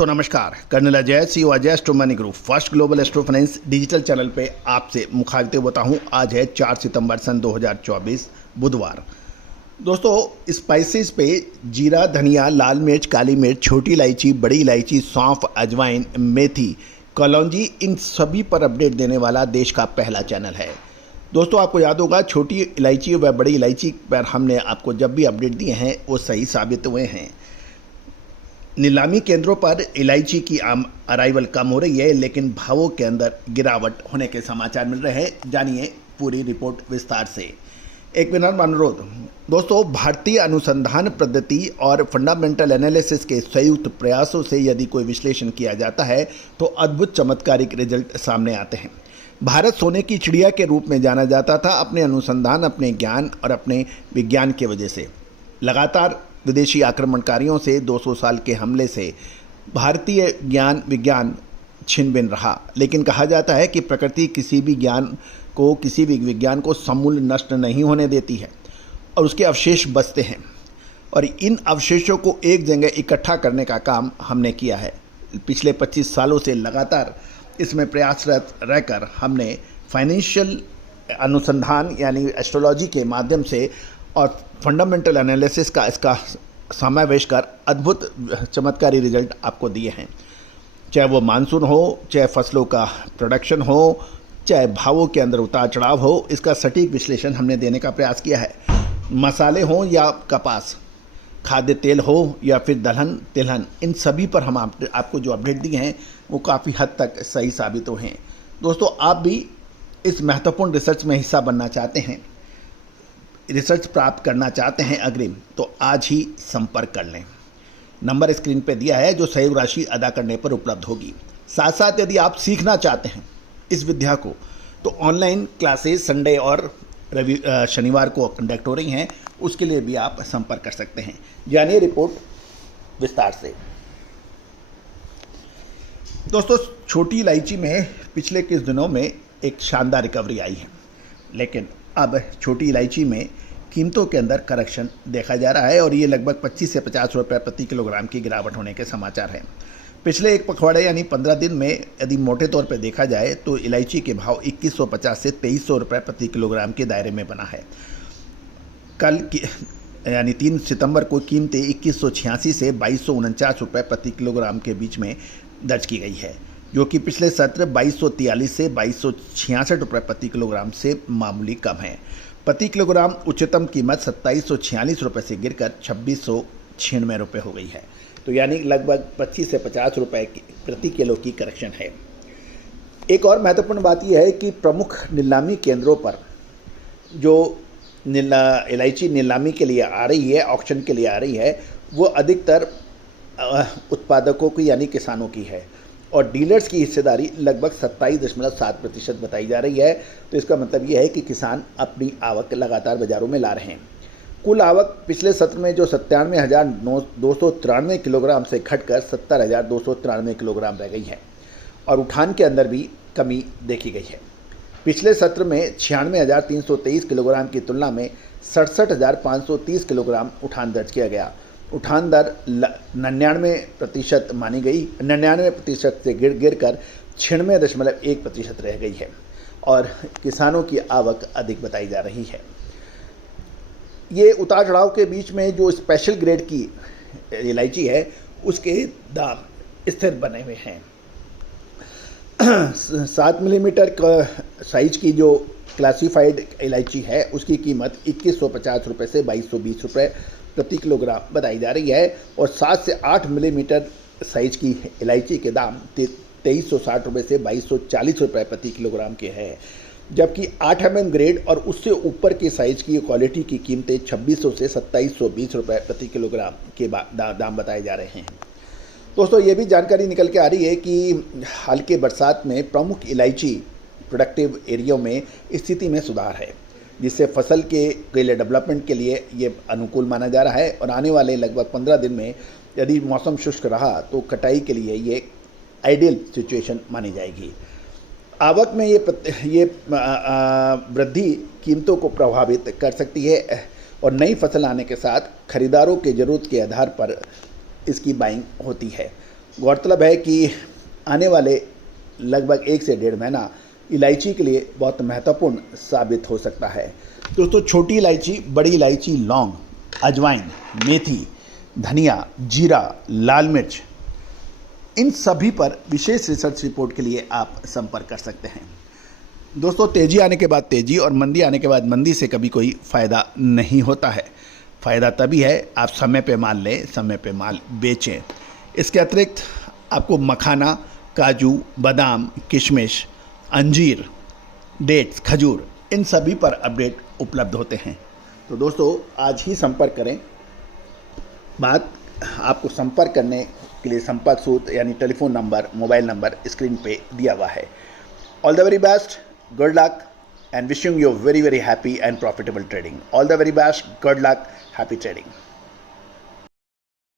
दोस्तों नमस्कार, colonel Ajay C Ajay astro money group first global astro finance digital channel पे आपसे मुखातिब होता हूँ। आज है 4 सितंबर सन 2024 बुधवार। दोस्तों स्पाइसेस पे जीरा, धनिया, लाल मिर्च, काली मिर्च, छोटी इलायची, बड़ी इलायची, सौंफ, अजवाइन, मेथी, कलौंजी, इन सभी पर अपडेट देने वाला देश का पहला चैनल है। दोस्तों आपको याद होगा छोटी इलायची व बड़ी इलायची पर हमने आपको जब भी अपडेट दिए हैं वो सही साबित हुए हैं। नीलामी केंद्रों पर इलायची की अराइवल कम हो रही है, लेकिन भावों के अंदर गिरावट होने के समाचार मिल रहे हैं। जानिए पूरी रिपोर्ट विस्तार से। एक विनम्र अनुरोध दोस्तों, भारतीय अनुसंधान पद्धति और फंडामेंटल एनालिसिस के संयुक्त प्रयासों से यदि कोई विश्लेषण किया जाता है तो अद्भुत चमत्कारिक रिजल्ट सामने आते हैं। भारत सोने की चिड़िया के रूप में जाना जाता था अपने अनुसंधान, अपने ज्ञान और अपने विज्ञान की वजह से। लगातार विदेशी आक्रमणकारियों से 200 साल के हमले से भारतीय ज्ञान विज्ञान छिन भिन रहा, लेकिन कहा जाता है कि प्रकृति किसी भी विज्ञान को समूल नष्ट नहीं होने देती है और उसके अवशेष बचते हैं, और इन अवशेषों को एक जगह इकट्ठा करने का काम हमने किया है। पिछले 25 सालों से लगातार इसमें प्रयासरत रहकर हमने फाइनेंशियल अनुसंधान यानी एस्ट्रोलॉजी के माध्यम से और फंडामेंटल एनालिसिस का इसका समावेश कर अद्भुत चमत्कारी रिजल्ट आपको दिए हैं। चाहे वो मानसून हो, चाहे फसलों का प्रोडक्शन हो, चाहे भावों के अंदर उतार चढ़ाव हो, इसका सटीक विश्लेषण हमने देने का प्रयास किया है। मसाले हों या कपास, खाद्य तेल हो या फिर दलहन तिलहन, इन सभी पर हम आपको जो अपडेट दिए हैं वो काफ़ी हद तक सही साबित हुए हैं। दोस्तों आप भी इस महत्वपूर्ण रिसर्च में हिस्सा बनना चाहते हैं, रिसर्च प्राप्त करना चाहते हैं अग्रिम, तो आज ही संपर्क कर लें। नंबर स्क्रीन पर दिया है जो सहयोग राशि अदा करने पर उपलब्ध होगी। साथ साथ यदि आप सीखना चाहते हैं इस विद्या को तो ऑनलाइन क्लासेस संडे और शनिवार को कंडक्ट हो रही हैं, उसके लिए भी आप संपर्क कर सकते हैं। जानिए रिपोर्ट विस्तार से। दोस्तों छोटी इलायची में पिछले कुछ दिनों में एक शानदार रिकवरी आई है, लेकिन अब छोटी इलायची में कीमतों के अंदर करेक्शन देखा जा रहा है और ये लगभग 25 से 50 रुपये प्रति किलोग्राम की गिरावट होने के समाचार हैं। पिछले एक पखवाड़े यानी 15 दिन में यदि मोटे तौर पर देखा जाए तो इलायची के भाव 2150 से 2300 रुपये प्रति किलोग्राम के दायरे में बना है। कल की यानी 3 सितंबर को कीमतें 2186 से 2249 रुपये प्रति किलोग्राम के बीच में दर्ज की गई है, जो कि पिछले सत्र 2243 से 2266 रुपये प्रति किलोग्राम से मामूली कम है। प्रति किलोग्राम उच्चतम कीमत 2746 रुपये से गिरकर 2696 रुपये हो गई है, तो यानी लगभग 25 से 50 रुपये प्रति किलो की करेक्शन है। एक और महत्वपूर्ण बात यह है कि प्रमुख नीलामी केंद्रों पर जो इलायची नीलामी के लिए आ रही है, ऑक्शन के लिए आ रही है, वो अधिकतर उत्पादकों की यानी किसानों की है और डीलर्स की हिस्सेदारी लगभग 27.7% बताई जा रही है। तो इसका मतलब यह है कि किसान अपनी आवक लगातार बाज़ारों में ला रहे हैं। कुल आवक पिछले सत्र में जो 97,293 किलोग्राम से घटकर 70,293 किलोग्राम रह गई है और उठान के अंदर भी कमी देखी गई है। पिछले सत्र में 96,323 किलोग्राम की तुलना में 67,530 किलोग्राम उठान दर्ज किया गया। उठान दर 99% मानी गई, 99% से गिर कर 96.1% रह गई है और किसानों की आवक अधिक बताई जा रही है। ये उतार चढ़ाव के बीच में जो स्पेशल ग्रेड की इलायची है उसके दाम स्थिर बने हुए हैं। 7 मिलीमीटर साइज की जो क्लासिफाइड इलायची है उसकी कीमत 2150 रुपये से 2220 रुपये प्रति किलोग्राम बताई जा रही है और 7 से 8 मिलीमीटर साइज की इलायची के दाम 2360 रुपये से 2240 रुपये प्रति किलोग्राम के हैं, जबकि 8 mm ग्रेड और उससे ऊपर के साइज की क्वालिटी की कीमतें 2600 से 2720 रुपये प्रति किलोग्राम के दाम बताए जा रहे हैं। दोस्तों ये भी जानकारी निकल के आ रही है कि हाल के बरसात में प्रमुख इलायची प्रोडक्टिव एरिया में स्थिति में सुधार है, जिससे फसल के लिए डेवलपमेंट के लिए ये अनुकूल माना जा रहा है और आने वाले लगभग 15 दिन में यदि मौसम शुष्क रहा तो कटाई के लिए ये आइडियल सिचुएशन मानी जाएगी। आवक में ये वृद्धि कीमतों को प्रभावित कर सकती है और नई फसल आने के साथ खरीदारों के ज़रूरत के आधार पर इसकी बाइंग होती है। गौरतलब है कि आने वाले लगभग 1 से 1.5 महीना इलायची के लिए बहुत महत्वपूर्ण साबित हो सकता है। दोस्तों, छोटी इलायची, बड़ी इलायची, लौंग, अजवाइन, मेथी, धनिया, जीरा, लाल मिर्च, इन सभी पर विशेष रिसर्च रिपोर्ट के लिए आप संपर्क कर सकते हैं। दोस्तों, तेज़ी आने के बाद तेज़ी और मंदी आने के बाद मंदी से कभी कोई फ़ायदा नहीं होता है। फ़ायदा तभी है आप समय पे माल लें, समय पे माल बेचें। इसके अतिरिक्त आपको मखाना, काजू, बादाम, किशमिश, अंजीर, डेट्स, खजूर, इन सभी पर अपडेट उपलब्ध होते हैं। तो दोस्तों, आज ही संपर्क करें। आपको संपर्क करने के लिए संपर्क सूत्र यानी telephone number, mobile number screen पे दिया हुआ है। All the very best, good luck and wishing you very, very happy and profitable trading. All the very best, good luck, happy trading.